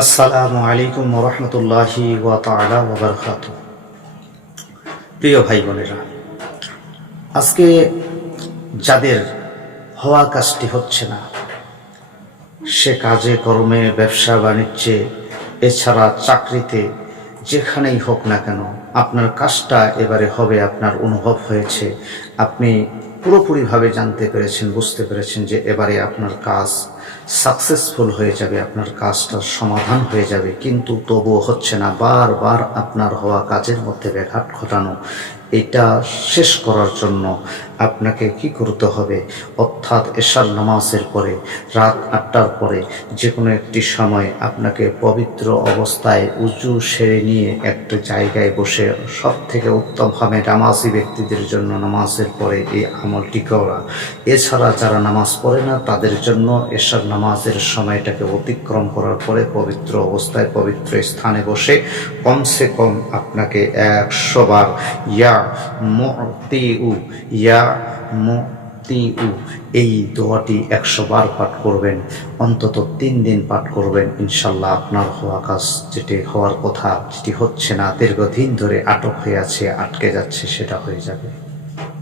আসসালামু আলাইকুম ওরহমতুল্লাহি ওয়া তাআলা ওয়া বারাকাতুহু। প্রিয় ভাই বোনেরা, আজকে যাদের হওয়া কাজটি হচ্ছে না, সে কাজে কর্মে, ব্যবসা বাণিজ্যে, এছাড়া চাকরিতে, যেখানেই হোক না কেন আপনার কাজটা এবারে হবে, আপনার অনুভব হয়েছে, আপনি পুরোপুরিভাবে জানতে পেরেছেন, বুঝতে পেরেছেন যে এবারে আপনার কাজ সাকসেসফুল হয়ে যাবে, আপনার কাজটার সমাধান হয়ে যাবে, কিন্তু তবুও হচ্ছে না। বারবার আপনার হওয়া কাজের মধ্যে ব্যাঘাত ঘটানো, এটা শেষ করার জন্য আপনাকে কি করতে হবে? অর্থাৎ এশার নামাজের পরে, রাত 8টার পরে যে কোনো একটি সময় আপনাকে পবিত্র অবস্থায় উজু সেরে নিয়ে একটা জায়গায় বসে, সব থেকে উত্তম হবে নামাজি ব্যক্তিদের জন্য নামাজের পরে এই আমলটি করা। এছাড়া যারা নামাজ পড়ে না তাদের জন্য এশার নামাজের সময়টাকে অতিক্রম করার পরে পবিত্র অবস্থায় পবিত্র স্থানে বসে কমসে কম আপনাকে 100 বার ইয়া মুতিউ ইয়া মুতিউ এই দোয়াটি 100 বার পাঠ করবেন, অন্তত 3 দিন পাঠ করবেন। ইনশাল্লাহ আপনার হওয়া কাজ, যেটি হওয়ার কথা, যেটি হচ্ছে না, দীর্ঘদিন ধরে আটক হয়ে আছে, আটকে যাচ্ছে, সেটা হয়ে যাবে।